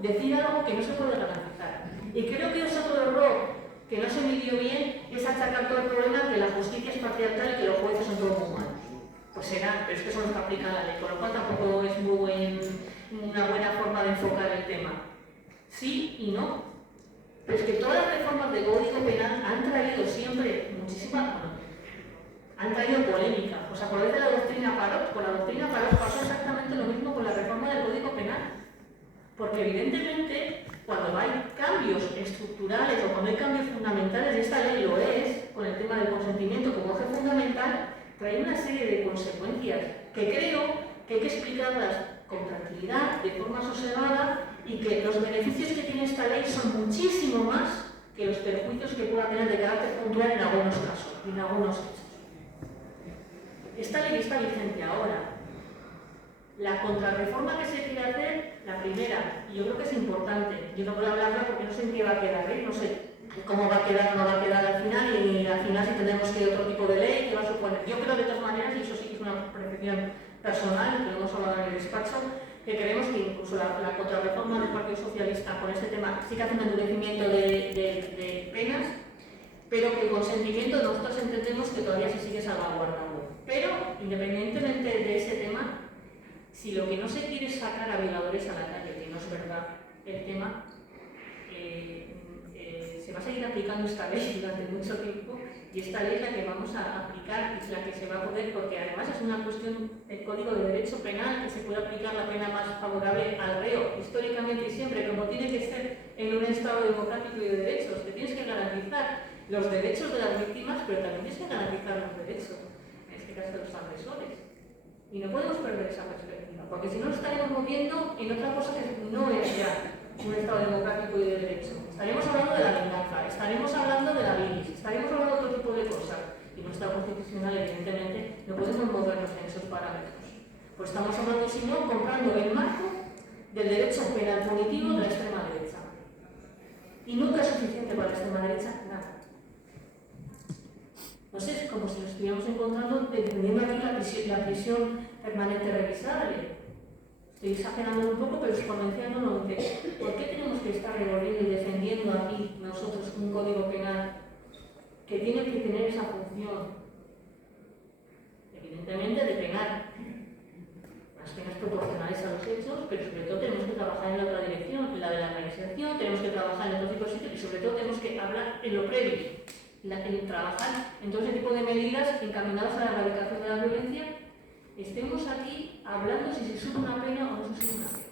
decir algo que no se puede garantizar. Y creo que es otro error que no se midió bien, es achacar todo el problema que la justicia es patriarcal y que los jueces son todos humanos. Pues será, pero es que eso no está aplicado a la ley, con lo cual tampoco es una buena forma de enfocar el tema. Sí y no. Pero es que todas las reformas del Código Penal han traído siempre han traído polémica. ¿Os acordáis de la doctrina Parot? Con la doctrina Parot pasó exactamente lo mismo con la reforma del Código Penal. Porque evidentemente, cuando hay cambios estructurales o cuando hay cambios fundamentales, y esta ley lo es, con el tema del consentimiento como eje fundamental, trae una serie de consecuencias que creo que hay que explicarlas con tranquilidad, de forma sosegada, y que los beneficios que tiene esta ley son muchísimo más que los perjuicios que pueda tener de carácter puntual en algunos casos, en algunos hechos. Esta ley está vigente ahora. La contrarreforma que se quiere hacer, la primera, y yo creo que es importante, yo no voy a hablarla porque no sé en qué va a quedar, no sé cómo va a quedar o no va a quedar al final, y al final si tenemos que otro tipo de ley, que va a suponer. Yo creo de todas maneras, y eso sí que es una percepción personal, que lo hemos hablado en el despacho, que creemos que incluso la contrarreforma del Partido Socialista con este tema sí que hace un endurecimiento de penas, pero que el consentimiento nosotros entendemos que todavía se sigue salvaguardando. Pero, independientemente de ese tema, si lo que no se quiere es sacar a violadores a la calle, que no es verdad el tema, se va a seguir aplicando esta ley durante mucho tiempo, y esta ley es la que vamos a aplicar, es la que se va a poder, porque además es una cuestión del Código de Derecho Penal, que se puede aplicar la pena más favorable al reo, históricamente y siempre, como tiene que ser en un Estado democrático y de derechos, que tienes que garantizar los derechos de las víctimas, pero también tienes que garantizar los derechos, en este caso de los agresores. Y no podemos perder esa perspectiva, porque si no nos estaremos moviendo en otra cosa que no es ya un Estado democrático y de derecho. Estaremos hablando de la venganza, estaremos hablando de la bilis, estaremos hablando de otro tipo de cosas. Y en un Estado constitucional, evidentemente, no podemos movernos en esos parámetros. Pues estamos hablando, si no, comprando el marco del derecho penal punitivo de la extrema derecha. Y nunca es suficiente para la extrema derecha, nada. No sé, es como si nos estuviéramos encontrando defendiendo aquí la prisión permanente revisable. Estoy exagerando un poco, pero exponenciándolo. ¿Por qué tenemos que estar revolviendo y defendiendo aquí nosotros un código penal que tiene que tener esa función? Evidentemente de penar las penas proporcionales a los hechos, pero sobre todo tenemos que trabajar en la otra dirección, en la de la reinserción, tenemos que trabajar en otro tipo de sitios y sobre todo tenemos que hablar en lo previo. En trabajar en todo ese tipo de medidas encaminadas a la erradicación de la violencia, estemos aquí hablando si se sube una pena o no se sube una pena.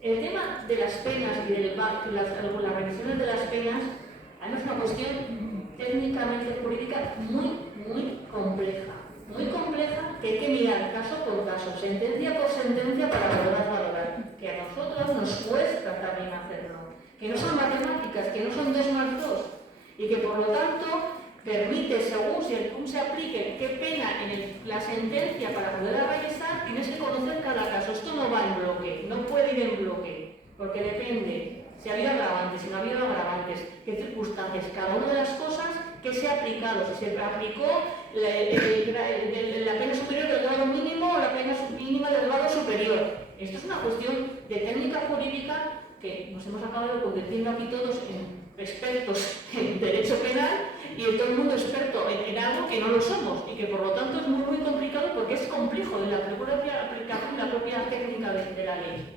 El tema de las penas y de las revisiones de las penas es una cuestión técnicamente jurídica muy compleja que hay que mirar caso por caso, sentencia por sentencia para poder valorar, que a nosotros nos cuesta también hacerlo, que no son matemáticas, que no son 2 más 2, y que por lo tanto permite, según se aplique qué pena en la sentencia para poder revisar, tienes que conocer cada caso. Esto no va en bloque, no puede ir en bloque, porque depende si ha habido agravantes, si no ha habido agravantes, qué circunstancias, cada una de las cosas que se ha aplicado, si se aplicó la pena superior del grado mínimo o la pena mínima del grado superior. Esto es una cuestión de técnica jurídica que nos hemos acabado convirtiendo aquí todos en expertos en derecho penal y todo el mundo experto en algo que no lo somos y que por lo tanto es muy complicado porque es complejo en la propia aplicación, la propia técnica de la ley.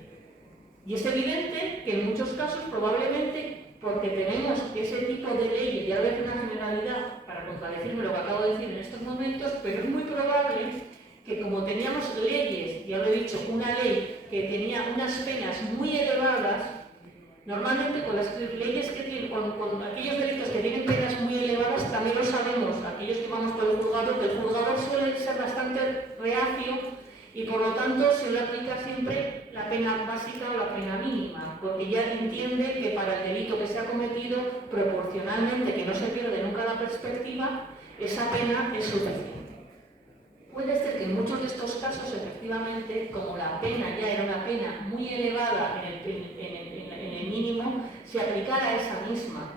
Y es evidente que en muchos casos probablemente porque tenemos ese tipo de leyes, ya veo una generalidad para contradecirme lo que acabo de decir en estos momentos, pero es muy probable que como teníamos leyes, ya lo he dicho, una ley que tenía unas penas muy elevadas, normalmente con las leyes que tienen, con aquellos delitos que tienen penas muy elevadas, también lo sabemos, aquellos que vamos por el juzgado, que el juzgador suele ser bastante reacio y por lo tanto se le aplica siempre la pena básica o la pena mínima, porque ya entiende que para el delito que se ha cometido, proporcionalmente, que no se pierde nunca la perspectiva, esa pena es suficiente. Puede ser que en muchos de estos casos, efectivamente, como la pena ya era una pena muy elevada en el mínimo, se aplicara esa misma.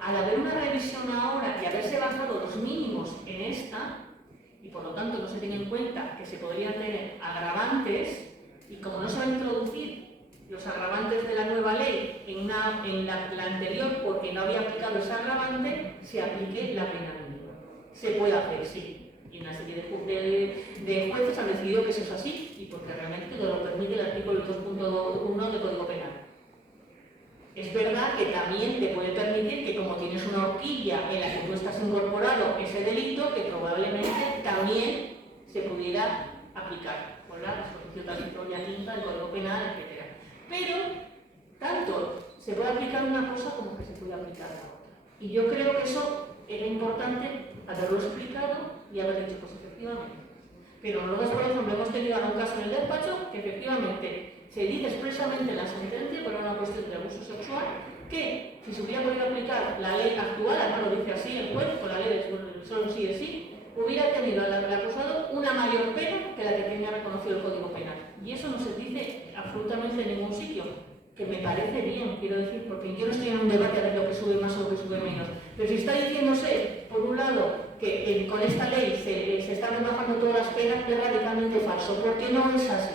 Al haber una revisión ahora y haberse bajado los mínimos en esta, y por lo tanto no se tiene en cuenta que se podrían tener agravantes, y como no se van a introducir los agravantes de la nueva ley, en la anterior, porque no había aplicado ese agravante, se aplique la pena mínima. Se puede hacer, sí. Y una serie de jueces han decidido que eso es así, y porque realmente lo permite el artículo 2.1 del Código Penal. Es verdad que también te puede permitir que, como tienes una horquilla en la que tú estás incorporado ese delito, que probablemente también se pudiera aplicar con la disposición transitoria quinta del Código Penal, etc. Pero tanto se puede aplicar una cosa como que se puede aplicar la otra. Y yo creo que eso era importante haberlo explicado y haber dicho, pues efectivamente. Pero nosotros, por ejemplo, hemos tenido un caso en el despacho que efectivamente se dice expresamente en la sentencia, por una cuestión de abuso sexual, que si se hubiera podido aplicar la ley actual, además lo dice así el juez, con la ley de solo sí es sí, hubiera tenido al acusado una mayor pena que la que tenía reconocido el Código Penal. Y eso no se dice absolutamente en ningún sitio, que me parece bien, quiero decir, porque yo no estoy en un debate de lo que sube más o lo que sube menos. Pero si está diciéndose, por un lado, que con esta ley se están rebajando todas las penas, es radicalmente falso, porque no es así.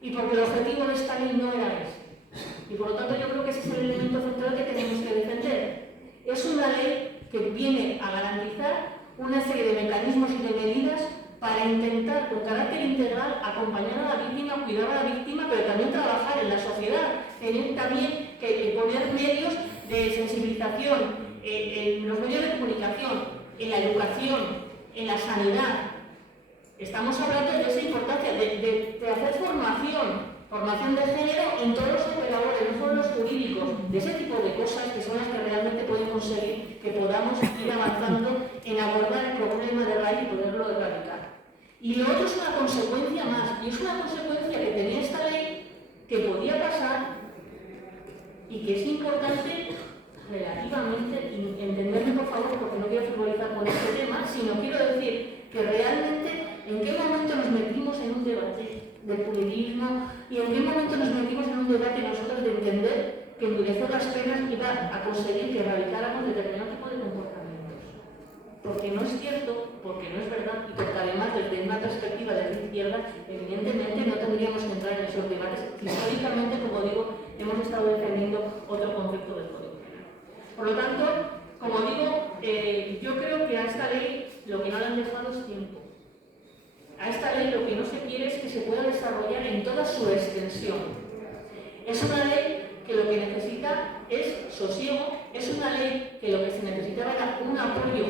Y porque el objetivo de esta ley no era ese. Y por lo tanto yo creo que ese es el elemento central que tenemos que defender. Es una ley que viene a garantizar una serie de mecanismos y de medidas para intentar, con carácter integral, acompañar a la víctima, cuidar a la víctima, pero también trabajar en la sociedad, tener también que poner medios de sensibilización en los medios de comunicación, en la educación, en la sanidad. Estamos hablando de esa importancia, de hacer formación de género en todos los operadores, no solo los jurídicos, de ese tipo de cosas que son las que realmente pueden conseguir que podamos ir avanzando en abordar el problema de raíz y poderlo erradicar. Y lo otro es una consecuencia más, y es una consecuencia que tenía esta ley, que podía pasar y que es importante relativamente, entenderme por favor, porque no quiero frivolizar con este tema, sino quiero decir que realmente en qué momento nos metimos en un debate del purismo y en qué momento nos metimos en un debate nosotros de entender que endurecer las penas iba a conseguir que erradicáramos determinado tipo de comportamientos. Porque no es cierto, porque no es verdad, y porque además desde una perspectiva de la izquierda, evidentemente no tendríamos que entrar en esos debates. Históricamente, como digo, hemos estado defendiendo otro concepto del Código Penal. Por lo tanto, como digo, yo creo que a esta ley lo que no le han dejado es tiempo. A esta ley lo que no se quiere es que se pueda desarrollar en toda su extensión. Es una ley que lo que necesita es sosiego, es una ley que lo que se necesitaba era un apoyo,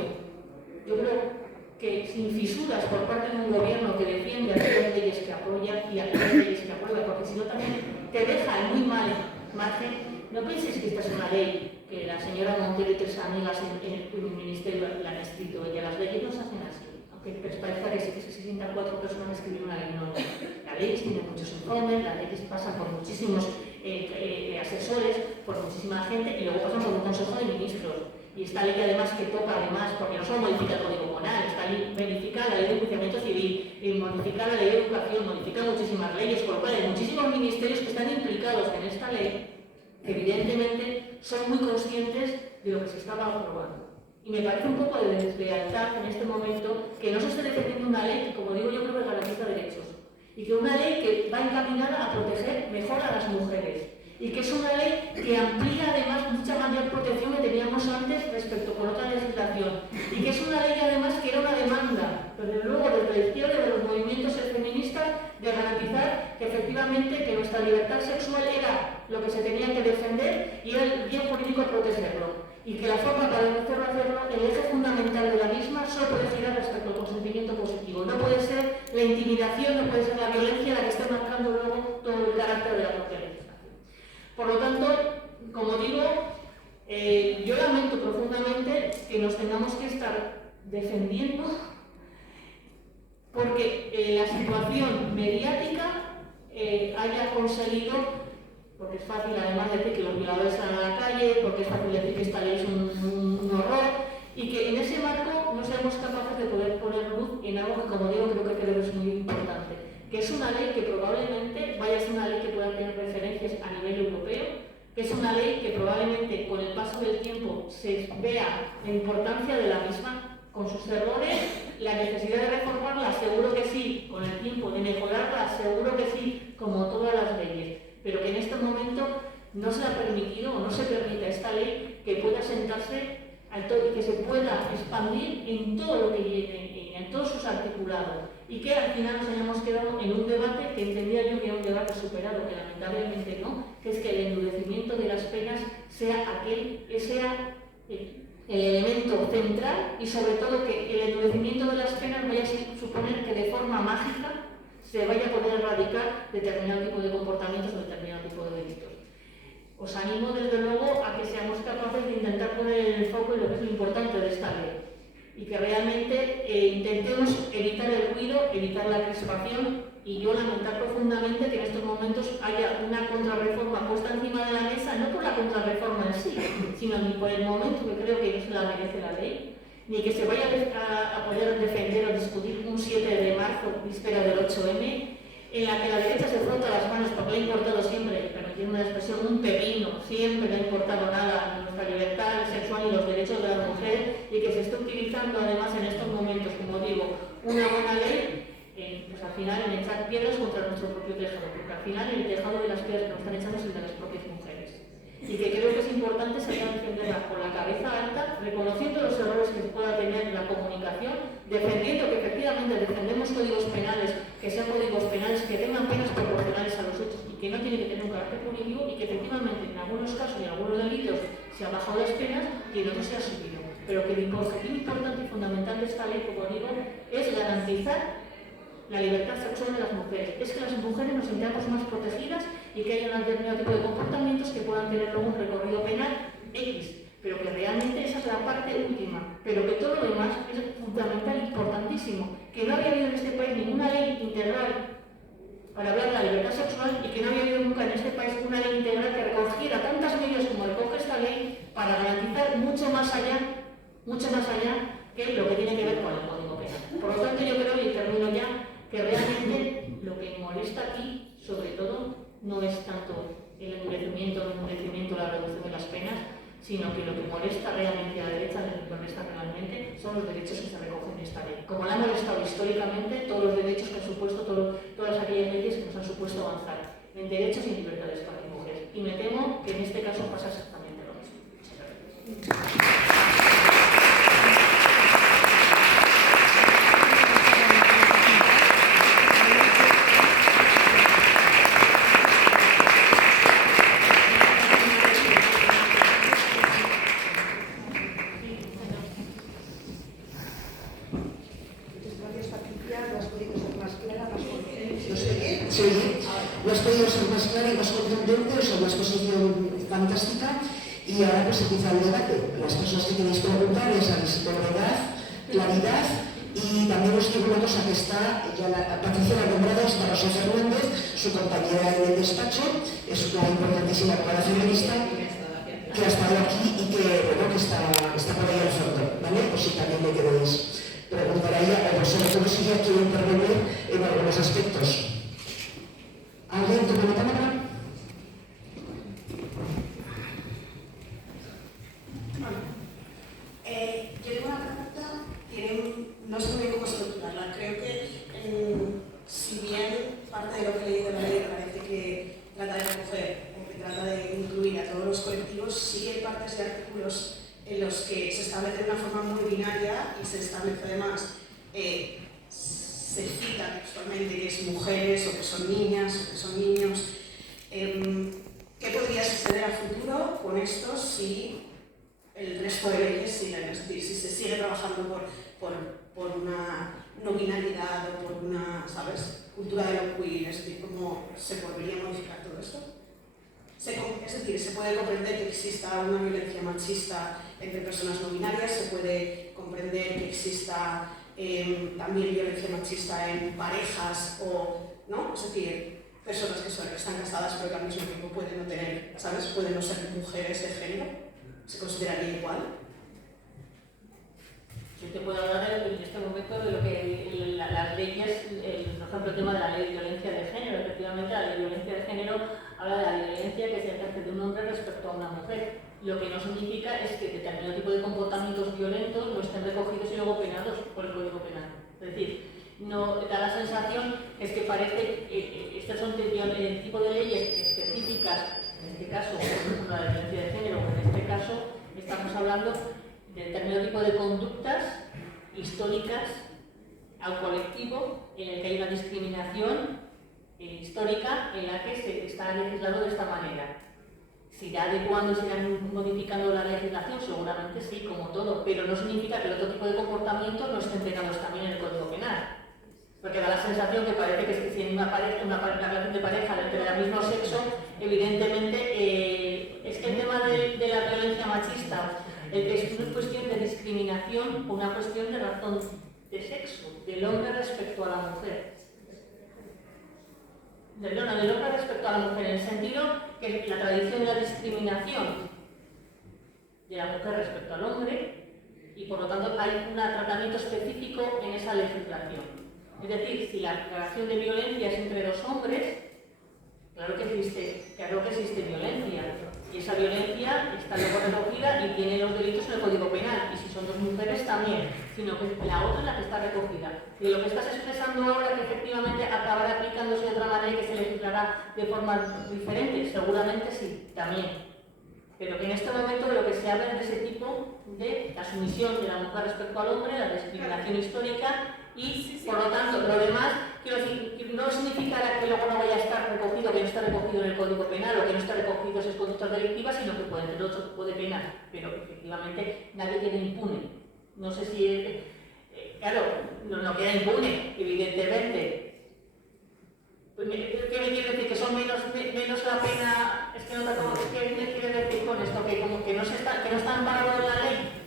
yo creo que sin fisuras por parte de un gobierno que defiende aquellas leyes que apoya y aquellas leyes que aprueba, porque si no también te deja en muy mal margen. No penséis que esta es una ley que la señora Montero y tres amigas en el ministerio la han escrito, y las leyes no se hacen así. Que parezca que se sientan 4 personas a escribir una ley, no. La ley tiene muchos informes, las leyes pasan por muchísimos asesores, por muchísima gente, y luego pasan por un consejo de ministros. Y esta ley además que toca, porque no solo modifica el Código Penal, esta ley modifica la ley de enjuiciamiento civil, y modifica la ley de educación, modifica muchísimas leyes, por lo cual hay muchísimos ministerios que están implicados en esta ley, que evidentemente son muy conscientes de lo que se estaba aprobando. Y me parece un poco de deslealtad en este momento que no se esté defendiendo una ley que, como digo, yo creo que garantiza derechos. Y que una ley que va encaminada a proteger mejor a las mujeres. Y que es una ley que amplía además mucha mayor protección que teníamos antes respecto con otra legislación. Y que es una ley además que era una demanda, desde luego desde la izquierda y de los movimientos feministas, de garantizar que efectivamente que nuestra libertad sexual era lo que se tenía que defender y era el bien jurídico a protegerlo. Y que la forma para hacerlo, el eje fundamental de la misma, solo puede girar respecto al consentimiento positivo. No puede ser la intimidación, no puede ser la violencia la que esté marcando luego todo el carácter de la propia legislación. Por lo tanto, como digo, yo lamento profundamente que nos tengamos que estar defendiendo porque la situación mediática haya conseguido. Porque es fácil además decir que los violadores salen a la calle, porque es fácil decir que esta ley es un horror, y que en ese marco no seamos capaces de poder poner luz en algo que, como digo, creo que es muy importante, que es una ley que probablemente vaya a ser una ley que pueda tener referencias a nivel europeo, que es una ley que probablemente con el paso del tiempo se vea la importancia de la misma, con sus errores, la necesidad de reformarla, seguro que sí, con el tiempo, de mejorarla, seguro que sí, como todas las leyes. Pero que en este momento no se ha permitido o no se permite a esta ley que pueda sentarse y que se pueda expandir en todo lo que viene, en todos sus articulados, y que al final nos hayamos quedado en un debate que entendía yo que era un debate superado, que lamentablemente no, que es que el endurecimiento de las penas sea el elemento central, y sobre todo que el endurecimiento de las penas vaya a suponer que de forma mágica se vaya a poder erradicar determinado tipo de comportamientos o determinado tipo de delitos. Os animo desde luego a que seamos capaces de intentar poner el foco en lo que es lo importante de esta ley y que realmente intentemos evitar el ruido, evitar la crispación, y yo lamentar profundamente que en estos momentos haya una contrarreforma puesta encima de la mesa, no por la contrarreforma en sí, sino ni por el momento, que creo que no se la merece la ley, ni que se vaya a poder defender o discutir un 7 de marzo, víspera del 8M, en la que la derecha se frota las manos porque le ha importado siempre, permitirme la expresión, un pepino, siempre le ha importado nada nuestra libertad sexual y los derechos de la mujer, y que se está utilizando además en estos momentos, como digo, una buena ley, pues al final en echar piedras contra nuestro propio tejado, porque al final el tejado de las piedras que nos están echando es el de las propias mujeres. Y que creo que es importante salir a defenderla con la cabeza alta, reconociendo los errores que pueda tener la comunicación, defendiendo que efectivamente defendemos códigos penales, que sean códigos penales que tengan penas proporcionales a los hechos y que no tienen que tener un carácter punitivo, y que efectivamente en algunos casos y en algunos delitos se han bajado las penas y en otros se ha subido. Pero que el objetivo importante y fundamental de esta ley, como digo, es garantizar la libertad sexual de las mujeres. Es que las mujeres nos sintamos más protegidas y que haya un determinado tipo de comportamientos que puedan tener luego un recorrido penal X, pero que realmente esa es la parte última, pero que todo lo demás es fundamental e importantísimo, que no había habido en este país ninguna ley integral para hablar de la libertad sexual, y que no había habido nunca en este país una ley integral que recogiera tantas medidas como recoge esta ley para garantizar mucho más allá que lo que tiene que ver con el Código Penal. Por lo tanto, yo creo, y termino ya, que realmente lo que molesta aquí, sobre todo, no es tanto el endurecimiento o la reducción de las penas, sino que lo que molesta realmente a la derecha, lo que molesta realmente, son los derechos que se recogen en esta ley. Como la ha molestado históricamente, todos los derechos que han supuesto, todas aquellas leyes que nos han supuesto avanzar en derechos y en libertades para las mujeres. Y me temo que en este caso pasa exactamente lo mismo. Muchas gracias. Y ahora pues empieza el debate. Las personas que queréis preguntar les habéis de verdad, claridad, y también os digo una cosa que está, ya la Patricia la ha nombrado, está Rosa Fernández, su compañera en el despacho, es una importantísima abogada feminista que ha estado aquí y que, bueno, que está por ahí al fondo, ¿vale? Pues si también le queréis preguntar a ella, o vosotros si ya quiere intervenir en algunos aspectos. ¿Alguien toma la palabra? Yo tengo una pregunta, no sé muy bien cómo estructurarla. Creo que, si bien parte de lo que he leído en la ley parece que trata de recoger o que trata de incluir a todos los colectivos, sí hay partes de artículos en los que se establece de una forma muy binaria y se establece además, se cita textualmente que es mujeres o que son niñas o que son niños. ¿Qué podría suceder a futuro con esto si el resto de leyes siguen? Es decir, si se sigue trabajando por una no binariedad o por una, ¿sabes?, cultura de lo queer, es decir, ¿cómo se podría modificar todo esto? Es decir, se puede comprender que exista una violencia machista entre personas no binarias, se puede comprender que exista también violencia machista en parejas o, ¿no? Es decir, personas que están casadas pero que al mismo tiempo pueden no tener, ¿sabes?, pueden no ser mujeres de género. ¿Se consideraría igual? Yo te puedo hablar en este momento de lo que las leyes, por ejemplo, el tema de la ley de violencia de género. Efectivamente, la ley de violencia de género habla de la violencia que se ejerce de un hombre respecto a una mujer. Lo que no significa es que determinado tipo de comportamientos violentos no estén recogidos y luego penados por el Código Penal. Es decir, no da la sensación es que parece que estos son el tipo de leyes específicas este caso, por ejemplo, la violencia de género, en este caso estamos hablando de determinado tipo de conductas históricas al colectivo en el que hay una discriminación histórica en la que se está legislando de esta manera. ¿Se irá adecuando, se irán modificando la legislación? Seguramente sí, como todo, pero no significa que el otro tipo de comportamientos no estén penados también en el Código Penal. Porque da la sensación que parece que es que si en una relación de pareja del mismo sexo, evidentemente es que el tema de la violencia machista es una cuestión de discriminación o una cuestión de razón de sexo, del hombre respecto a la mujer. Del hombre respecto a la mujer, en el sentido que la tradición de la discriminación de la mujer respecto al hombre y por lo tanto hay un tratamiento específico en esa legislación. Es decir, si la relación de violencia es entre dos hombres, claro que existe violencia. Y esa violencia está luego recogida y tiene los delitos en el Código Penal. Y si son dos mujeres también, sino que la otra es la que está recogida. Y lo que estás expresando ahora que efectivamente acabará aplicándose de otra manera y que se legislará de forma diferente, seguramente sí, también. Pero que en este momento de lo que se habla es de ese tipo de la sumisión de la mujer respecto al hombre, la discriminación histórica y, por lo tanto, lo demás, quiero decir, no significará que luego no vaya a estar recogido, que no está recogido en el Código Penal o que no está recogido esas conductas delictivas, sino que pueden tener otro tipo de penas. Pero efectivamente nadie queda impune. No sé si, claro, no queda impune, evidentemente. Pues, ¿qué me quiere decir? ¿Que son menos la pena? Es que no te como, ¿qué me quiere decir con esto? ¿Que como que no está amparado en la ley?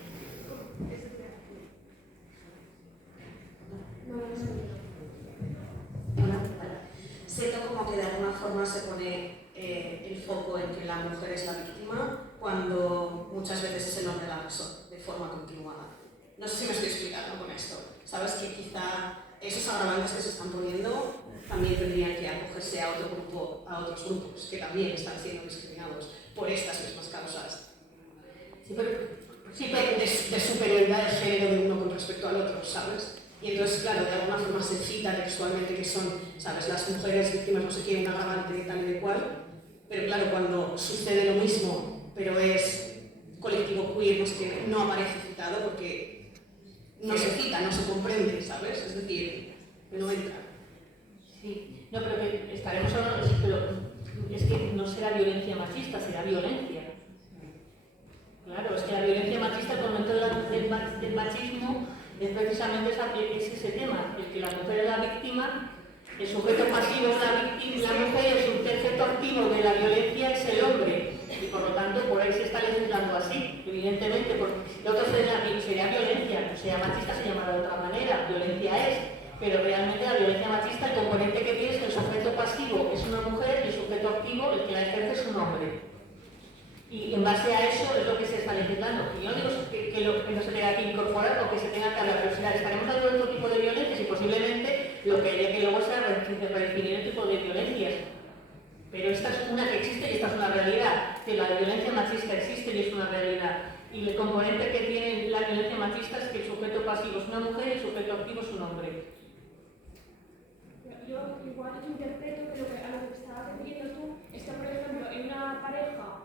Siento como que de alguna forma se pone el foco en que la mujer es la víctima cuando muchas veces es el hombre el agresor, de forma continuada. No sé si me estoy explicando con esto. Sabes que quizá esos agravantes que se están poniendo también tendrían que acogerse a otros grupos que también están siendo discriminados por estas mismas causas. Sí, pero de superioridad de género de uno con respecto al otro, ¿sabes? Y entonces, claro, de alguna forma se cita textualmente que son, ¿sabes?, las mujeres víctimas no sé qué, un agravante de tal y de cual, pero claro, cuando sucede lo mismo, pero es colectivo queer, no sé qué, no aparece citado porque no se cita, no se comprende, ¿sabes? Es decir, que no entra. Sí, no, pero que estaremos hablando, pero es que no será violencia machista, será violencia. Claro, es que la violencia machista, el momento del machismo, es precisamente ese tema, el que la mujer es la víctima, el sujeto pasivo es la mujer y el sujeto activo de la violencia es el hombre. Y por lo tanto, por ahí se está legislando así, evidentemente, porque lo otro sería violencia, no sea machista, se llamará de otra manera, violencia es, pero realmente la violencia machista, el componente que tiene es que el sujeto pasivo es una mujer y el sujeto activo, el que la ejerce, es un hombre. Y en base a eso es lo que se está legislando. Y yo no digo que no se tenga que incorporar o que se tenga que hablar, pero estaremos hablando de otro tipo de violencias y posiblemente lo que haya que luego sea redefinir el tipo de violencias. Pero esta es una que existe y esta es una realidad. Que la violencia machista existe y es una realidad. Y el componente que tiene la violencia machista es que el sujeto pasivo es una mujer y el sujeto activo es un hombre. Yo igual interpreto que a lo que estabas refiriendo tú es que, por ejemplo, en una pareja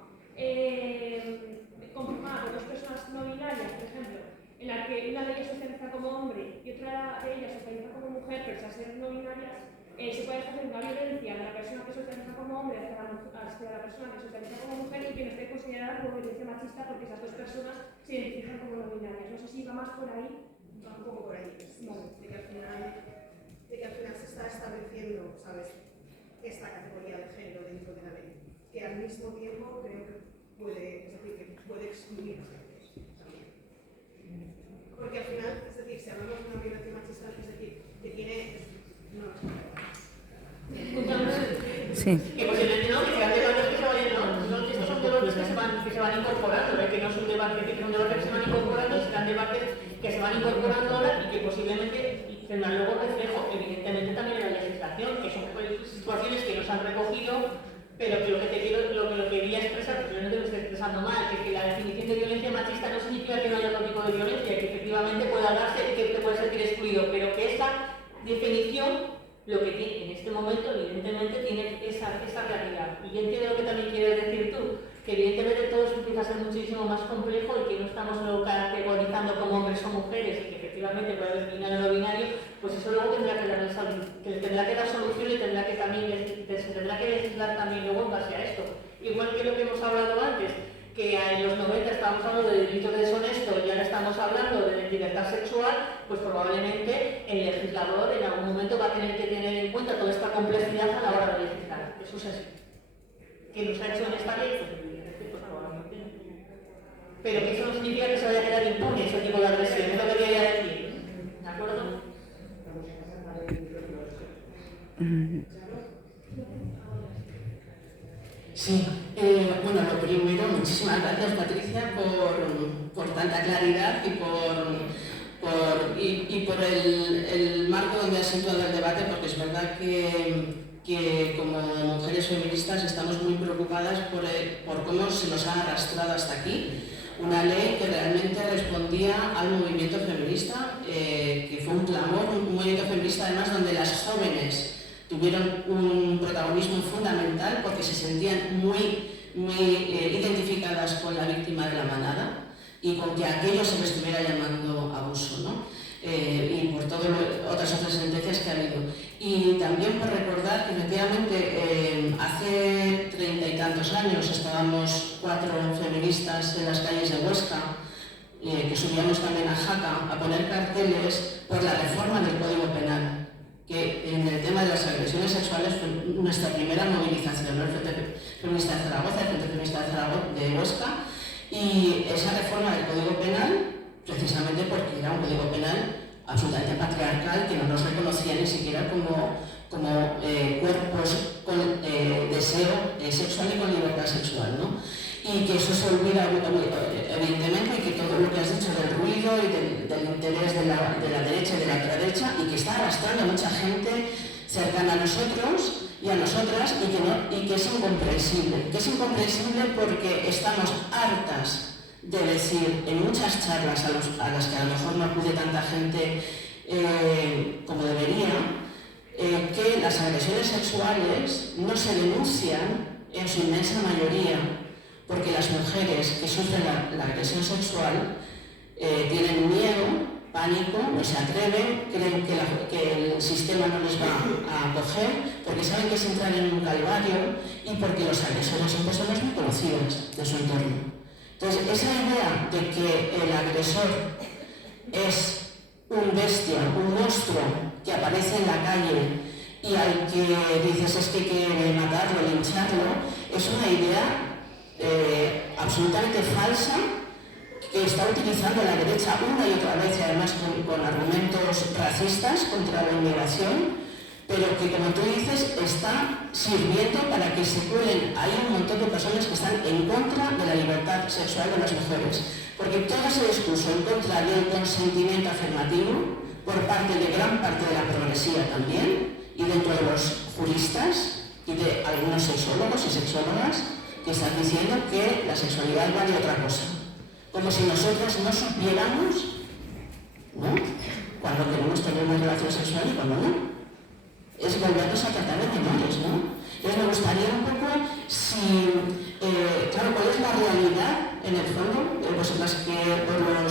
conformada por dos personas no binarias, por ejemplo, en la que una de ellas se socializa como hombre y otra de ellas se socializa como mujer, pero al ser no binarias, se puede hacer una violencia de la persona que se socializa como hombre hacia la persona que se socializa como mujer y que no esté considerada como violencia machista porque esas dos personas se identifican como no binarias. No sé si va más por ahí. Va un poco por ahí, sí. De que al final se está estableciendo, ¿sabes?, esta categoría de género dentro de la ley, que al mismo tiempo creo que puede excluir también. Porque al final, es decir, si hablamos de una violencia machista, es decir, que tiene... Sí. Que posiblemente no, que sean debates que se vayan, no, estos son debates que se van incorporando, que no es un debate que se van incorporando, serán debates que se van incorporando ahora y que posiblemente tendrán luego reflejo, evidentemente también en la legislación, que son situaciones que no se han recogido, pero que lo que quería expresar, pero no te lo estoy expresando mal, que la definición de violencia machista no significa que no haya otro tipo de violencia, que efectivamente pueda darse y que te puede sentir excluido, pero que esa definición lo que tiene en este momento, evidentemente, tiene esa realidad. Y yo entiendo lo que también quieres decir tú, que evidentemente todo eso empieza a ser muchísimo más complejo y que no estamos luego categorizando como hombres o mujeres y que efectivamente puede haber binario o no binario, pues eso luego tendrá que dar solución y tendrá que también se tendrá que legislar también luego en base a esto. Igual que lo que hemos hablado antes, que en los 90 estábamos hablando de delito deshonesto y ahora estamos hablando de libertad sexual, pues probablemente el legislador en algún momento va a tener que tener en cuenta toda esta complejidad a la hora de legislar. Eso es así. ¿Que nos ha hecho en esta ley? Pues evidentemente, pues probablemente no. Pero que eso no significa que se vaya a quedar impune ese tipo de agresión, es lo que quería decir. ¿De acuerdo? Sí, bueno, lo primero, muchísimas gracias Patricia por tanta claridad y por el marco donde has situado el debate, porque es verdad que como mujeres feministas estamos muy preocupadas por cómo se nos ha arrastrado hasta aquí una ley que realmente respondía al movimiento feminista, que fue un clamor, un movimiento feminista además donde las jóvenes tuvieron un protagonismo fundamental porque se sentían muy identificadas con la víctima de la manada y con que aquello se les estuviera llamando abuso, ¿no? Y por todas otras sentencias que ha habido. Y también por recordar que efectivamente hace 30 y tantos años estábamos 4 feministas en las calles de Huesca, que subíamos también a Jaca a poner carteles por la reforma del Código Penal, que en el tema de las agresiones sexuales fue nuestra primera movilización, ¿no? El Frente Feminista de Zaragoza, el Frente Feminista de Huesca, y esa reforma del Código Penal, precisamente porque era un Código Penal absolutamente patriarcal, que no nos reconocía ni siquiera como cuerpos con deseo sexual y con libertad sexual, ¿no? Y que eso se olvida evidentemente, y que todo lo que has dicho del ruido y del interés de la derecha y de la ultraderecha, y que está arrastrando a mucha gente cercana a nosotros y a nosotras, y que es incomprensible. Que es incomprensible porque estamos hartas de decir en muchas charlas a las que a lo mejor no acude tanta gente como debería, que las agresiones sexuales no se denuncian en su inmensa mayoría, porque las mujeres que sufren la agresión sexual tienen miedo, pánico, no se atreven, creen que el sistema no les va a acoger, porque saben que es entrar en un calvario y porque los agresores son personas muy conocidas de su entorno. Entonces, esa idea de que el agresor es un bestia, un monstruo que aparece en la calle y al que dices es que hay que matarlo, lincharlo, es una idea absolutamente falsa que está utilizando la derecha una y otra vez, y además con argumentos racistas contra la inmigración, pero que, como tú dices, está sirviendo para que se cuelen ahí un montón de personas que están en contra de la libertad sexual de las mujeres. Porque todo ese discurso en contra del consentimiento afirmativo, por parte de gran parte de la progresía también, y dentro de los juristas y de algunos sexólogos y sexólogas, que están diciendo que la sexualidad vale otra cosa. Como si nosotras no supiéramos, ¿no?, cuando queremos tener una relación sexual y cuando no. Es volvernos a tratar de menores, ¿no? Entonces me gustaría un poco si, claro, cuál es la realidad, en el fondo, vosotras que por el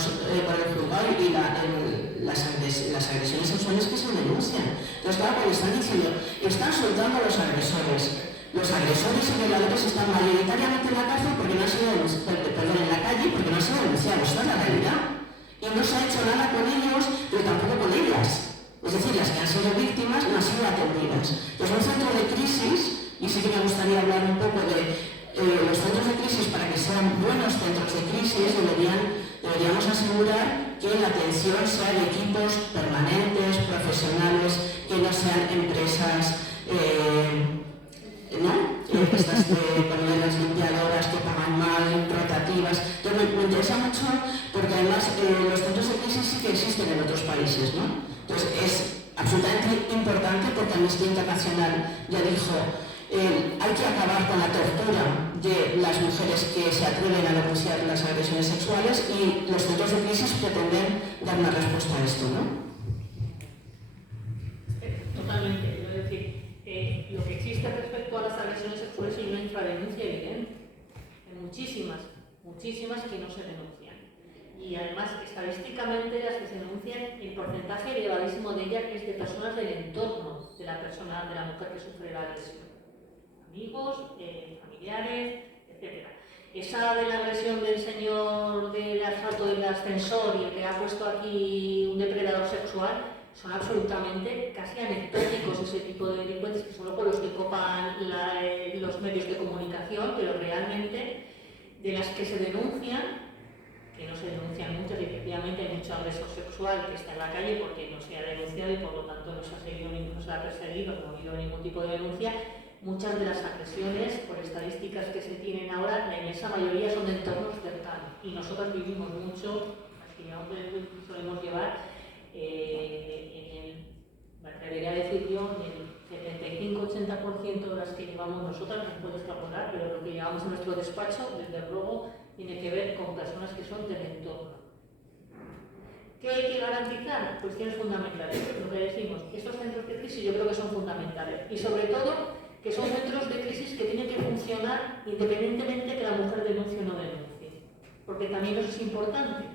juzgado y las agresiones sexuales que se denuncian. Entonces, claro, cuando están diciendo, están soltando a los agresores y violadores están mayoritariamente en la cárcel porque no han sido en la calle porque no han sido denunciados. Esta es la realidad. Y no se ha hecho nada con ellos, pero tampoco con ellas. Es decir, las que han sido víctimas no han sido atendidas. Entonces, un centro de crisis, y sí que me gustaría hablar un poco de los centros de crisis, para que sean buenos centros de crisis, deberíamos asegurar que la atención sea de equipos permanentes, profesionales, que no sean empresas, estas de las limpiadoras que pagan mal, rotativas. Entonces me interesa mucho porque además los centros de crisis sí que existen en otros países, ¿no? Entonces es absolutamente importante porque Amnistía Internacional ya dijo hay que acabar con la tortura de las mujeres que se atreven a denunciar las agresiones sexuales, y los centros de crisis pretenden dar una respuesta a esto, ¿no? Totalmente. Es decir, lo que existe respecto a las agresiones sexuales es una infradenuncia evidente en muchísimas que no se denuncian. Y además, estadísticamente, las que se denuncian, el porcentaje elevadísimo de ellas es de personas del entorno de la persona, de la mujer que sufre la agresión. Amigos, familiares, etc. Esa de la agresión del señor del asalto del ascensor y el que ha puesto aquí un depredador sexual, son absolutamente casi anecdóticos ese tipo de delincuentes que solo con los que copan los medios de comunicación, pero realmente de las que se denuncian, que no se denuncian muchas, y efectivamente hay mucho agresor sexual que está en la calle porque no se ha denunciado y por lo tanto no se ha seguido, no se ha perseguido, no ha habido ningún tipo de denuncia. Muchas de las agresiones, por estadísticas que se tienen ahora, la inmensa mayoría son de entornos cercanos y nosotros vivimos mucho, así que solemos llevar me atrevería a decir yo, el 75-80% de las que llevamos nosotras, no puedo extrapolar, pero lo que llevamos en nuestro despacho, desde luego, tiene que ver con personas que son del entorno. ¿Qué hay que garantizar? Cuestiones fundamentales. Lo que decimos, estos centros de crisis yo creo que son fundamentales. Y sobre todo, que son centros de crisis que tienen que funcionar independientemente que la mujer denuncie o no denuncie. Porque también eso es importante.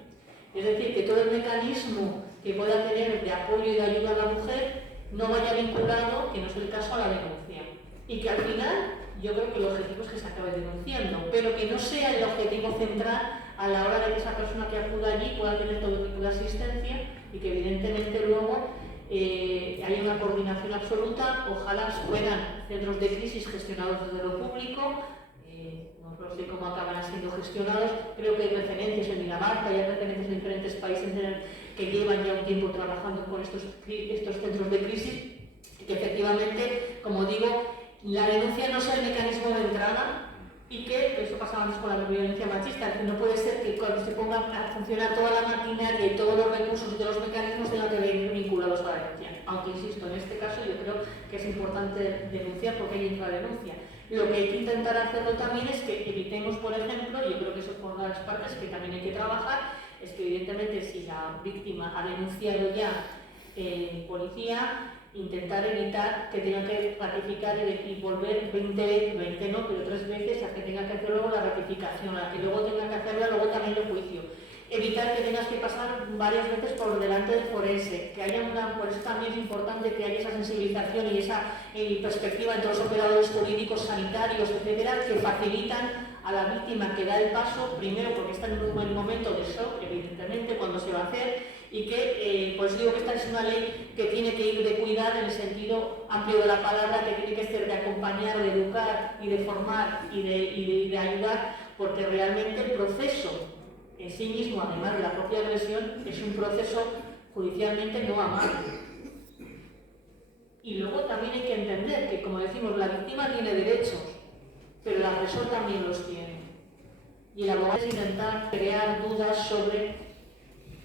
Es decir, que todo el mecanismo que pueda tener de apoyo y de ayuda a la mujer no vaya vinculado, que no es el caso, a la denuncia. Y que al final, yo creo que el objetivo es que se acabe denunciando, pero que no sea el objetivo central a la hora de que esa persona que acuda allí pueda tener todo tipo de asistencia y que evidentemente luego haya una coordinación absoluta. Ojalá fueran centros de crisis gestionados desde lo público. No sé cómo acaban siendo gestionados. Creo que hay referencias en Dinamarca, hay referencias en diferentes países que llevan ya un tiempo trabajando con estos centros de crisis, y que efectivamente, como digo, la denuncia no sea el mecanismo de entrada y que, eso pasaba antes con la violencia machista, que no puede ser que cuando se ponga a funcionar toda la maquinaria y todos los recursos y todos los mecanismos tengan que venir vinculados a la denuncia. Aunque, insisto, en este caso yo creo que es importante denunciar porque hay infradenuncia. Lo que hay que intentar hacerlo también es que evitemos, por ejemplo, yo creo que eso es por una de las partes que también hay que trabajar, es que evidentemente si la víctima ha denunciado ya policía, intentar evitar que tenga que ratificar y volver 20 no, pero 3 veces a que tenga que hacer luego la ratificación, a que luego tenga que hacerla luego también el juicio. Evitar que tengas que pasar varias veces por delante del forense, que haya por eso también es importante que haya esa sensibilización y esa perspectiva entre los operadores jurídicos, sanitarios, etcétera, que facilitan a la víctima que da el paso, primero porque está en un momento de shock, evidentemente, cuando se va a hacer, y que, pues digo que esta es una ley que tiene que ir de cuidar en el sentido amplio de la palabra, que tiene que ser de acompañar, de educar y de formar y de ayudar, porque realmente el proceso en sí mismo, además de la propia agresión, es un proceso judicialmente no amable. Y luego también hay que entender que, como decimos, la víctima tiene derechos, pero el agresor también los tiene. Y el abogado es intentar crear dudas sobre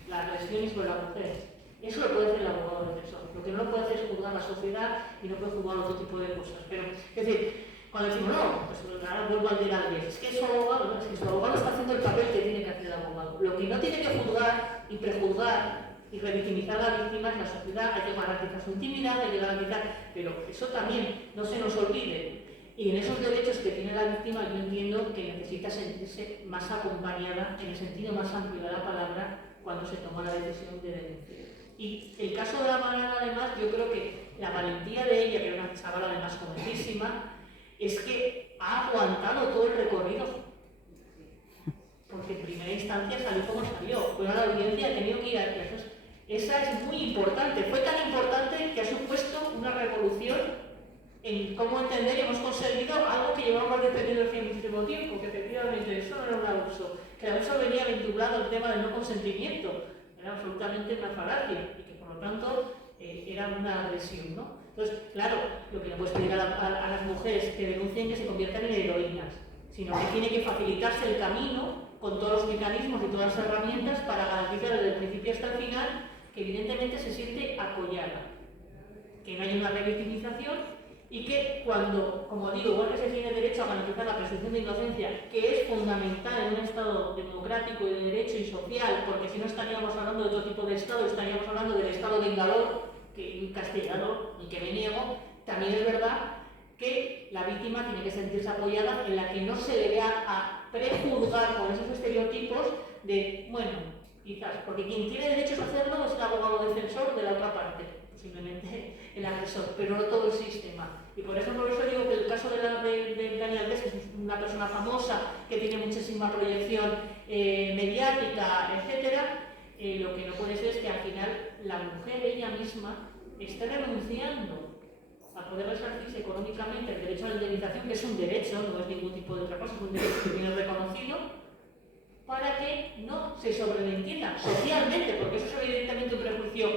la agresión y sobre la mujer. Eso lo puede hacer el abogado defensor. Lo que no lo puede hacer es juzgar la sociedad y no puede juzgar otro tipo de cosas. Pero, es decir, cuando decimos, no, pues ahora vuelvo al de la vez, es que su abogado, es que su abogado está haciendo el papel que tiene que hacer el abogado. Lo que no tiene que juzgar y prejuzgar y revictimizar a la víctima es la sociedad, hay que garantizar su intimidad, hay que garantizar, pero eso también no se nos olvide. Y en esos derechos que tiene la víctima yo entiendo que necesita sentirse más acompañada, en el sentido más amplio de la palabra, cuando se toma la decisión de denunciar. Y el caso de la Banana, además, yo creo que la valentía de ella, que era una chavala además jovencísima, es que ha aguantado todo el recorrido. Porque en primera instancia salió como salió, fue a la audiencia, ha tenido que ir a clases. Esa es muy importante, fue tan importante que ha supuesto una revolución en cómo entender y hemos conseguido algo que llevamos defendiendo hace muchísimo tiempo, que efectivamente eso no era un abuso, que el abuso venía vinculado al tema del no consentimiento, era absolutamente una falacia y que por lo tanto era una agresión, ¿no? Entonces, claro, lo que no puedes pedir a las mujeres que denuncien que se conviertan en heroínas, sino que tiene que facilitarse el camino con todos los mecanismos y todas las herramientas para garantizar desde el principio hasta el final que evidentemente se siente apoyada, que no haya una revictimización y que cuando, como digo, igual que se tiene derecho a garantizar la presunción de inocencia, que es fundamental en un Estado democrático y de derecho y social, porque si no estaríamos hablando de otro tipo de Estado, estaríamos hablando del Estado vengador, que castellano y que me niego, también es verdad que la víctima tiene que sentirse apoyada, en la que no se le vea a prejuzgar con esos estereotipos de, bueno, quizás, porque quien tiene derechos a hacerlo es el abogado defensor de la otra parte, posiblemente el agresor, pero no todo el sistema. Y por eso digo que el caso de Dani Alves, que es una persona famosa, que tiene muchísima proyección mediática, etcétera, lo que no puede ser es que al final la mujer ella misma esté renunciando a poder resarcirse económicamente el derecho a la indemnización, que es un derecho, no es ningún tipo de otra cosa, es un derecho que tiene reconocido, para que no se sobreentienda socialmente, porque eso es evidentemente un prejuicio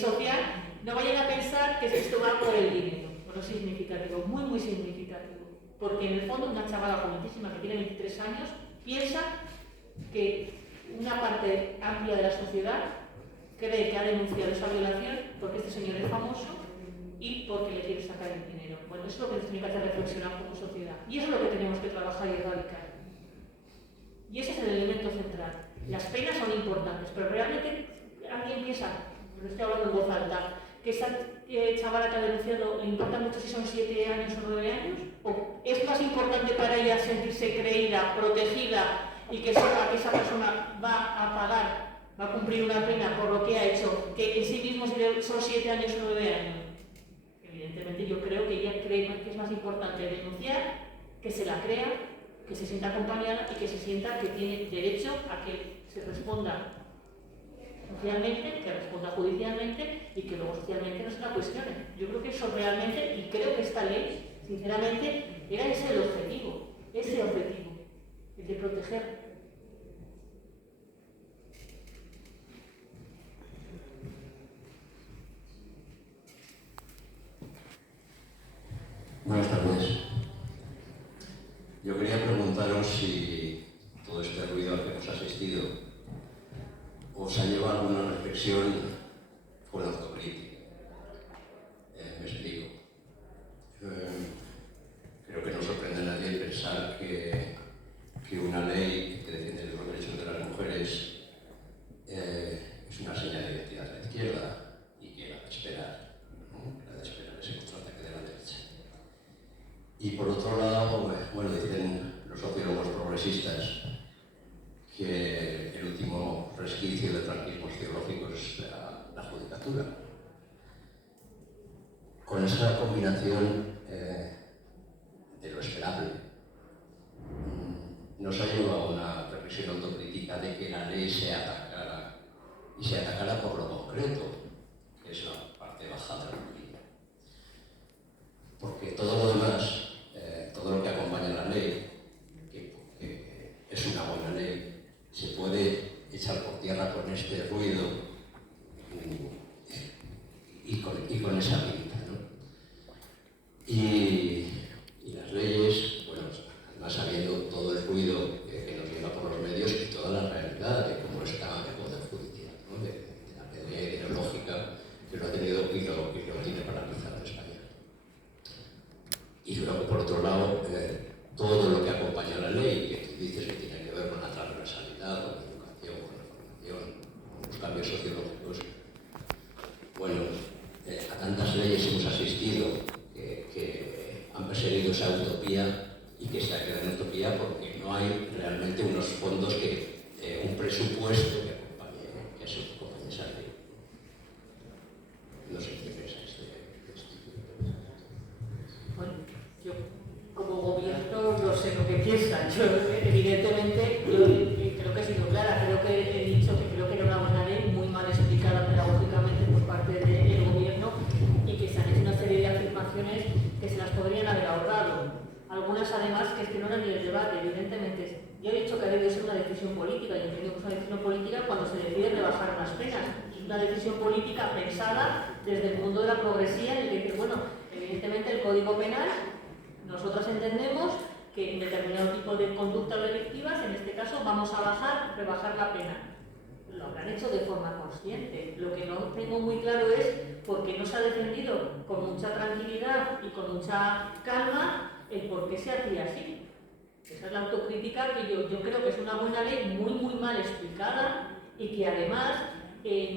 social, no vayan a pensar que esto va por el dinero. Bueno, significativo, muy, muy significativo. Porque en el fondo una chavala jovencísima que tiene 23 años piensa que una parte amplia de la sociedad cree que ha denunciado esa violación porque este señor es famoso y porque le quiere sacar el dinero. Bueno, eso es lo que nos tiene que hacer reflexionar como sociedad. Y eso es lo que tenemos que trabajar y erradicar. Y ese es el elemento central. Las penas son importantes, pero realmente alguien piensa, no estoy hablando en voz alta, que esa chavala que ha denunciado le importa mucho si son 7 años o 9 años, o es más importante para ella sentirse creída, protegida y que sepa que esa persona va a pagar, va a cumplir una pena por lo que ha hecho, que en sí mismo son 7 años o 9 años. Evidentemente yo creo que ella cree que es más importante denunciar, que se la crea, que se sienta acompañada y que se sienta que tiene derecho a que se responda socialmente, que responda judicialmente y que luego socialmente no se la cuestione. Yo creo que eso realmente, y creo que esta ley, sinceramente, era ese el objetivo, el de proteger. Buenas tardes. Yo quería preguntaros si todo este ruido al que hemos asistido os ha llevado a una reflexión con autocrítica. Me explico. Creo que no sorprende a nadie pensar que una ley que defiende los derechos de las mujeres es una señal de identidad de la izquierda y que la de esperar, ¿no? La de esperar ese contraataque de la derecha. Y por otro lado, bueno, dicen los sociólogos progresistas que el último resquicio de franquismos teológicos es la judicatura. Con esa combinación de lo esperable, nos ha llevado a una reflexión autocrítica de que la ley se atacara, y se atacara por lo concreto, que es la parte baja de la ley. Porque todo lo demás, todo lo que acompaña a la ley, que es una buena ley, se puede echar por tierra con este ruido y con esa pinta, ¿no? Y las leyes, bueno, además sabiendo todo el ruido que nos llega por los medios y toda la realidad de cómo está el Poder Judicial, ¿no? de la pelea ideológica que lo ha tenido y lo tiene paralizado en España. Y luego, por otro lado, todo lo que acompaña a la ley, que tú dices que tiene que ver con la transversalidad, con la educación, con la formación, con los cambios sociológicos. Bueno, a tantas leyes hemos asistido que han perseguido esa utopía y que se ha quedado en utopía porque no hay realmente unos fondos un presupuesto que acompañe esa ley. No sé qué pensáis de esto. Bueno, yo como gobierno no sé lo que piensan. Yo evidentemente creo que he sido clara, creo que he dicho que creo que era una buena ley, muy mal explicada pedagógicamente por parte del gobierno y que se han hecho una serie de afirmaciones que se las podrían haber ahorrado. Algunas además que es que no eran ni el debate, evidentemente. Yo he dicho que ha debido ser una decisión política y entiendo que es una decisión política cuando se decide rebajar las penas. Es una decisión política pensada desde el mundo de la progresía en el que dice, bueno, evidentemente el Código Penal, nosotros entendemos que en determinado tipo de conductas delictivas, en este caso, vamos a rebajar la pena. Lo habrán hecho de forma consciente. Lo que no tengo muy claro es por qué no se ha defendido con mucha tranquilidad y con mucha calma el por qué se hacía así. Esa es la autocrítica que yo creo que es una buena ley muy mal explicada y que además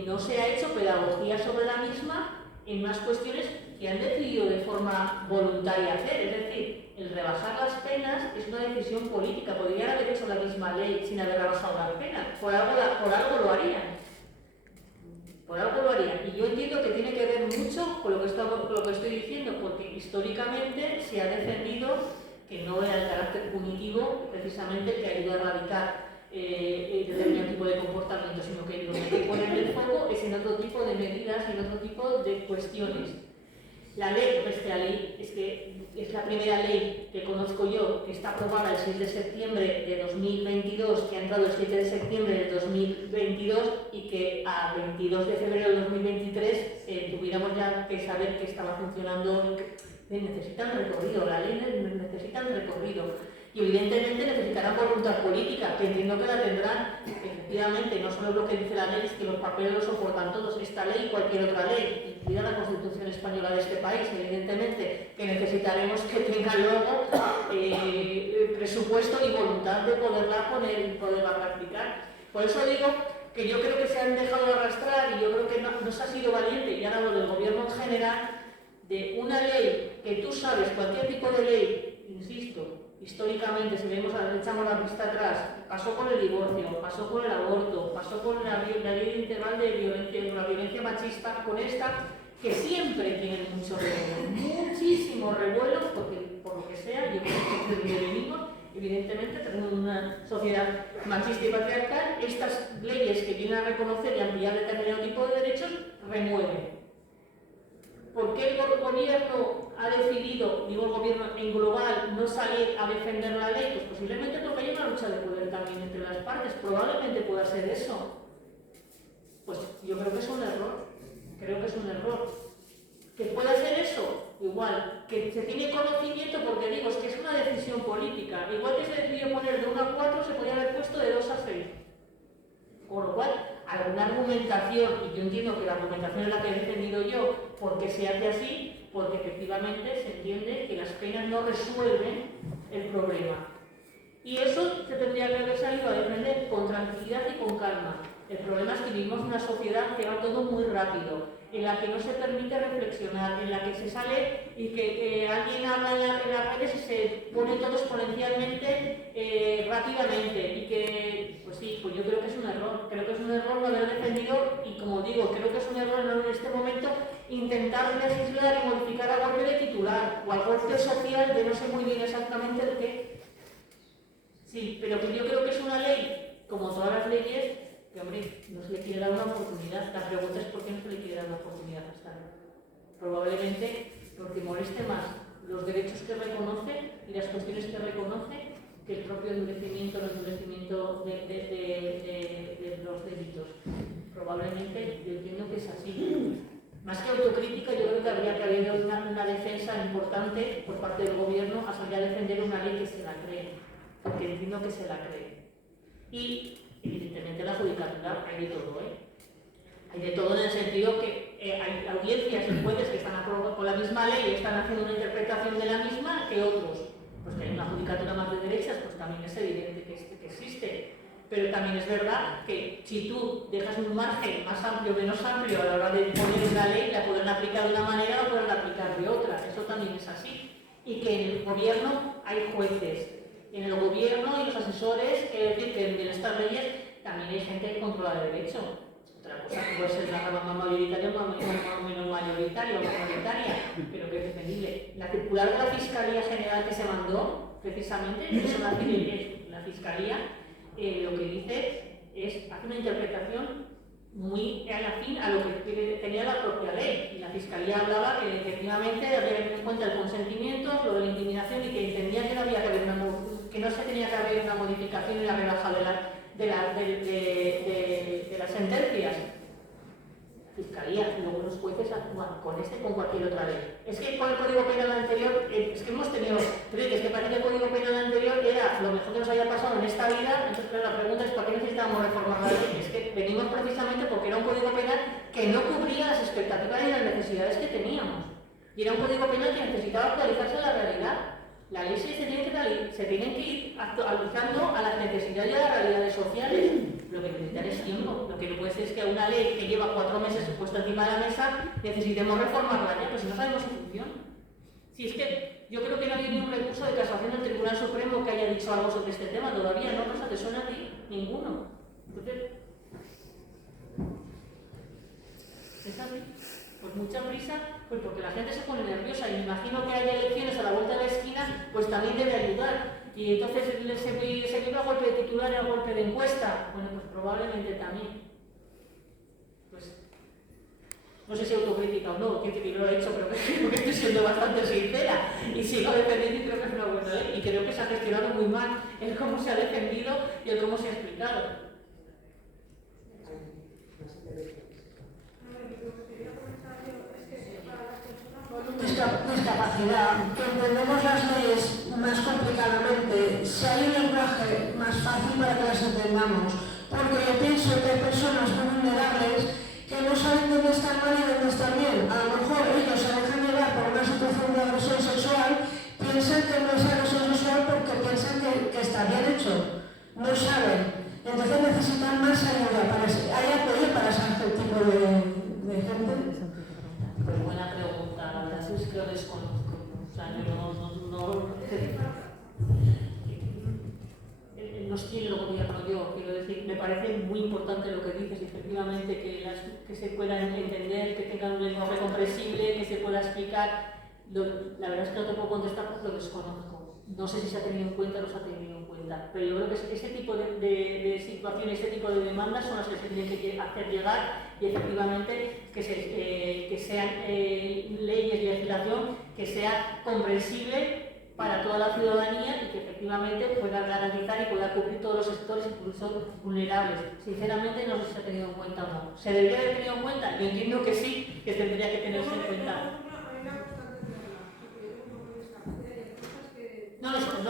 no se ha hecho pedagogía sobre la misma en unas cuestiones que han decidido de forma voluntaria hacer. Es decir, el rebajar las penas es una decisión política. Podrían haber hecho la misma ley sin haber rebajado las penas. Por algo lo harían. Por algo lo harían. Y yo entiendo que tiene que ver mucho con lo que estoy diciendo, porque históricamente se ha defendido que no era el carácter punitivo precisamente que ayuda a erradicar determinado tipo de comportamiento, sino que lo que hay que poner el foco es en otro tipo de medidas y en otro tipo de cuestiones. La ley, esta ley es la primera ley que conozco yo, que está aprobada el 6 de septiembre de 2022, que ha entrado el 7 de septiembre de 2022 y que a 22 de febrero de 2023 tuviéramos ya que saber que estaba funcionando. Necesitan recorrido, la ley necesita recorrido. Y evidentemente necesitarán voluntad política, que entiendo que la tendrán. Efectivamente, no solo lo que dice la ley, es que los papeles los soportan todos, esta ley y cualquier otra ley, incluida la Constitución española de este país, evidentemente, que necesitaremos que tenga luego presupuesto y voluntad de poderla poner y poderla practicar. Por eso digo que yo creo que se han dejado arrastrar y yo creo que no se ha sido valiente, y ahora hablo del gobierno en general, de una ley que tú sabes, cualquier tipo de ley, insisto, históricamente, si echamos la vista atrás, pasó con el divorcio, pasó con el aborto, pasó con la ley integral de violencia, la violencia machista, con esta, que siempre tienen mucho revuelo, muchísimo revuelo, porque por lo que sea, yo creo que es de venimos, evidentemente tenemos una sociedad machista y patriarcal, estas leyes que vienen a reconocer y ampliar determinado tipo de derechos, remueven. ¿Por qué el gobierno ha decidido, digo el gobierno en global, no salir a defender la ley? Pues posiblemente porque hay una lucha de poder también entre las partes, probablemente pueda ser eso. Pues yo creo que es un error, ¿Que puede ser eso? Igual, que se tiene conocimiento porque digo, es que es una decisión política. Igual que se decidió poner de 1 a 4, se podía haber puesto de 2 a 6. Con lo cual, alguna argumentación, y yo entiendo que la argumentación es la que he defendido yo, porque se hace así, porque efectivamente se entiende que las penas no resuelven el problema. Y eso se tendría que haber salido a defender con tranquilidad y con calma. El problema es que vivimos en una sociedad que va todo muy rápido, en la que no se permite reflexionar, en la que se sale y que alguien habla en las redes y se pone todo exponencialmente rápidamente y que, pues sí, pues yo creo que es un error no haber defendido y como digo, creo que es un error en este momento intentar legislar y modificar a golpe de titular o a golpe social de no sé muy bien exactamente el qué. Sí, pero que yo creo que es una ley, como todas las leyes, que hombre, no se le quiere dar una oportunidad. La pregunta es por qué no se le quiere dar una oportunidad hasta ahora. Probablemente porque moleste más los derechos que reconoce y las cuestiones que reconoce que el propio endurecimiento de los delitos. Probablemente yo entiendo que es así. Más que autocrítica, yo creo que habría que haber una defensa importante por parte del gobierno a salir a defender una ley que se la cree, porque entiendo que se la cree. Y evidentemente la judicatura hay de todo, Hay de todo en el sentido que hay audiencias y jueces que están aprobando con la misma ley y están haciendo una interpretación de la misma que otros. Pues que hay una judicatura más de derechas, pues también es evidente que existe. Pero también es verdad que si tú dejas un margen más amplio o menos amplio a la hora de poner una ley, la pueden aplicar de una manera o pueden aplicar de otra. Eso también es así. Y que en el gobierno hay jueces. En el gobierno y los asesores, quiere decir que en estas leyes también hay gente que controla el derecho. Otra cosa que puede ser la rama más mayoritaria o menos mayoritaria o mayoritaria, pero que es defendible. La circular de la Fiscalía General que se mandó, precisamente, la Fiscalía, lo que dice es, hace una interpretación muy afín a lo que tenía la propia ley. Y la Fiscalía hablaba que efectivamente había que tener en cuenta el consentimiento, lo de la intimidación y que entendía que no había que haber que no se tenía que haber una modificación en la rebaja de las sentencias. Fiscalía, y luego los jueces actúan con con cualquier otra ley. Es que con el Código Penal anterior, es que hemos tenido, es que parece que el Código Penal anterior era lo mejor que nos haya pasado en esta vida, entonces la pregunta es ¿por qué necesitábamos reformar la ley? Es que venimos precisamente porque era un Código Penal que no cubría las expectativas y las necesidades que teníamos. Y era un Código Penal que necesitaba actualizarse a la realidad. La ley se tiene que ir actualizando a las necesidades y a las realidades sociales. Lo que necesitan es tiempo. Lo que no puede ser es que una ley que lleva 4 meses puesta encima de la mesa necesitemos reformarla ya, pues si no sabemos si funciona. Si es que yo creo que no hay ni un recurso de casación del Tribunal Supremo que haya dicho algo sobre este tema todavía, ¿no? Rosa, ¿te suena a ti? Ninguno. Entonces, ¿es así? Pues mucha prisa, pues porque la gente se pone nerviosa y me imagino que haya elecciones a la vuelta de la esquina, pues también debe ayudar. Y entonces se vive a golpe de titular y a golpe de encuesta. Bueno, pues probablemente también. Pues no sé si autocrítica o no, que lo he hecho, pero creo que estoy siendo bastante sincera y sigo defendiendo y creo que es una buena ley. Y creo que se ha gestionado muy mal el cómo se ha defendido y el cómo se ha explicado. Discapacidad, que entendemos las leyes más complicadamente, si hay un lenguaje más fácil para que las entendamos, porque yo pienso que hay personas muy vulnerables que no saben dónde están mal y dónde están bien. A lo mejor ellos se dejan llevar por una situación de agresión sexual, piensan que no es agresión sexual porque piensan que está bien hecho, no saben. Entonces necesitan más ayuda, hay apoyo para ese tipo de gente. Pues buena pregunta, la verdad es que lo desconozco. O sea, yo no estoy en el gobierno yo, quiero decir, me parece muy importante lo que dices, efectivamente, que se pueda entender, que tengan un lenguaje comprensible, que se pueda explicar. La verdad es que no te puedo contestar porque lo desconozco. No sé si se ha tenido en cuenta o no se ha tenido en cuenta, pero yo creo que ese tipo de situaciones, ese tipo de demandas son las que se tienen que hacer llegar y efectivamente que sean leyes y legislación que sea comprensible para toda la ciudadanía y que efectivamente pueda garantizar y pueda cubrir todos los sectores, incluso vulnerables. Sinceramente no sé si se ha tenido en cuenta o no. ¿Se debería haber tenido en cuenta? Yo entiendo que sí, que tendría que tenerse en cuenta. No,